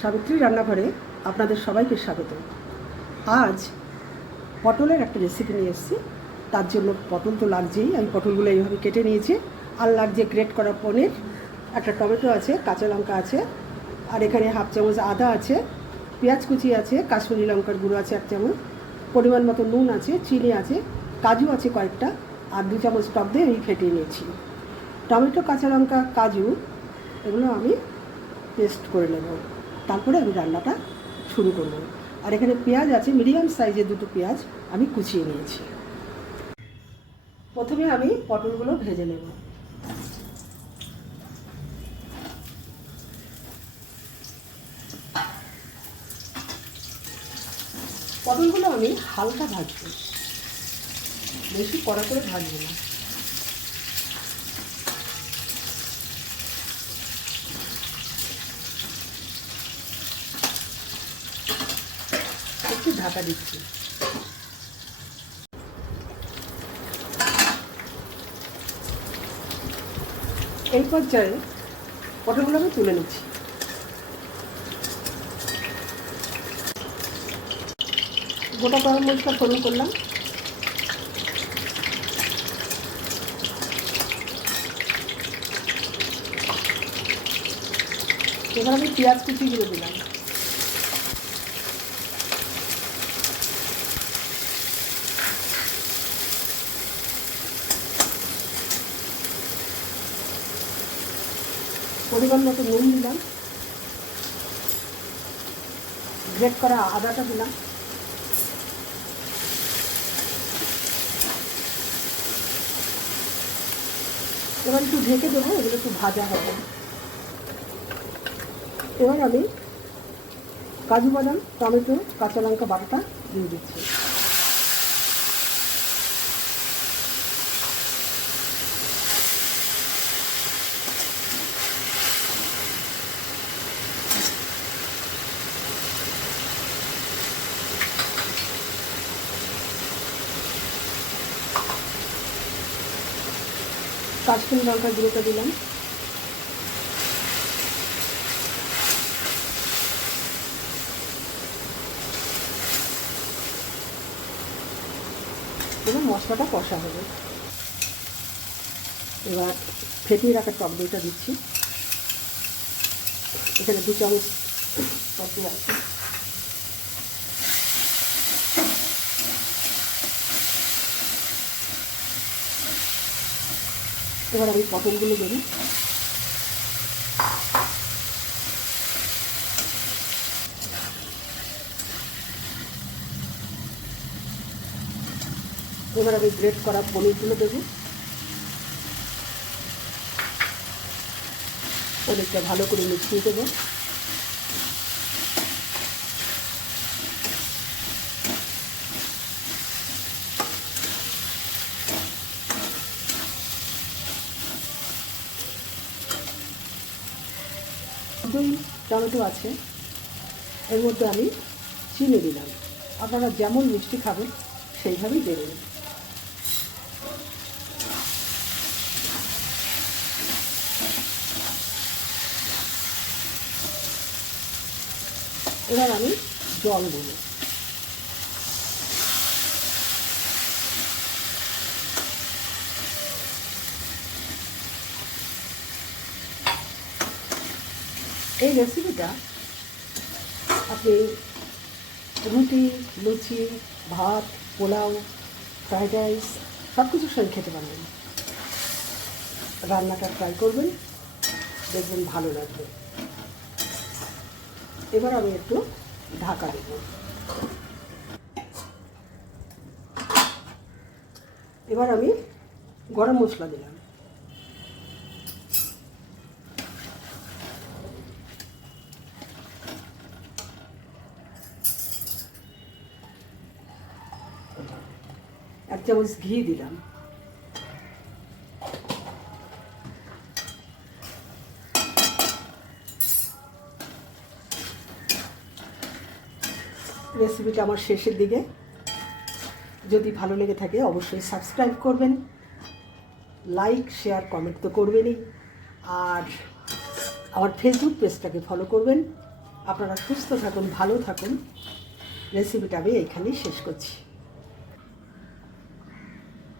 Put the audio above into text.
সাবিত্রী রান্নাঘরে আপনাদের সবাইকে স্বাগত। আজ পটলের একটা রেসিপি নিয়ে এসেছি। তার জন্য পটল তো লাগছেই, আমি পটলগুলো এইভাবে কেটে নিয়েছি। আর লাগছে গ্রেট করা পনির, একটা টমেটো আছে, কাঁচা লঙ্কা আছে, আর এখানে হাফ চামচ আদা আছে, পেঁয়াজ কুচি আছে, কাশ্মীরি লঙ্কার গুঁড়ো আছে 1 চামচ, পরিমাণ মতো নুন আছে, চিনি আছে, কাজু আছে কয়েকটা, আর 2 চামচ টক দিয়ে আমি ফেটিয়ে নিয়েছি। টমেটো, কাঁচা লঙ্কা, কাজু এগুলো আমি পেস্ট করে নেব, তারপরে আমি রান্নাটা শুরু করব। আর এখানে পেঁয়াজ আছে, মিডিয়াম সাইজের 2টো পেঁয়াজ আমি কুচিয়ে নিয়েছি। প্রথমে আমি পটলগুলো ভেজে নেব। পটলগুলো আমি হালকা ভাজবো, বেশি কড়া করে ভাজবো না। একটু ঢাকা দিচ্ছি। এই পর্যায়ে পটলগুলো আমি তুলে নিচ্ছি। গোটা গরম মশলা ফোড়ন করলাম, এবার আমি পেঁয়াজ কুচিগুলো দিলাম। পরিমাণ মতো নুন দিলাম, গ্রেট করা আদাটা দিলাম, এবার একটু ঢেকে দেবো, এগুলো একটু ভাজা হবে। এবার আমি কাজু বাদাম, টমেটো, কাঁচা লঙ্কা বাটাটা দিয়ে দিচ্ছি। কাশ্মীরি লঙ্কার গুঁড়োটা দিলাম, এবার মশলাটা কষা হবে। এবার ফেটিয়ে রাখা টক দইটা দিচ্ছি। এখানে 2 চামচ টক দই আছে। এবার আমি পটলগুলো দেবো। এবার আমি গ্রেট করা পনিরগুলো দেবো। পনিরটা ভালো করে মিশিয়ে দেবো। দই টমেটো আছে, এর মধ্যে আমি চিনি দিলাম। আপনারা যেমন মিষ্টি খাবেন সেইভাবেই দেবেন। এবার আমি জল দেব। এই রেসিপিটা আপনি রুটি, লুচি, ভাত, পোলাও, ফ্রাইড রাইস সব কিছুর সঙ্গে খেতে পারবেন। রান্নাটা ট্রাই করবেন, দেখবেন ভালো লাগবে। এবার আমি একটু ঢাকা দেব। এবার আমি গরম মশলা দিলাম, এক চামচ ঘি দিলাম, রেসিপিটা আমার শেষের দিকে। যদি ভালো লেগে থাকে অবশ্যই সাবস্ক্রাইব করবেন, লাইক শেয়ার কমেন্ট তো করবেনই, আর আমার ফেসবুক পেজটাকে ফলো করবেন। আপনারা সুস্থ থাকুন, ভালো থাকুন। রেসিপিটা আমি এইখানেই শেষ করছি।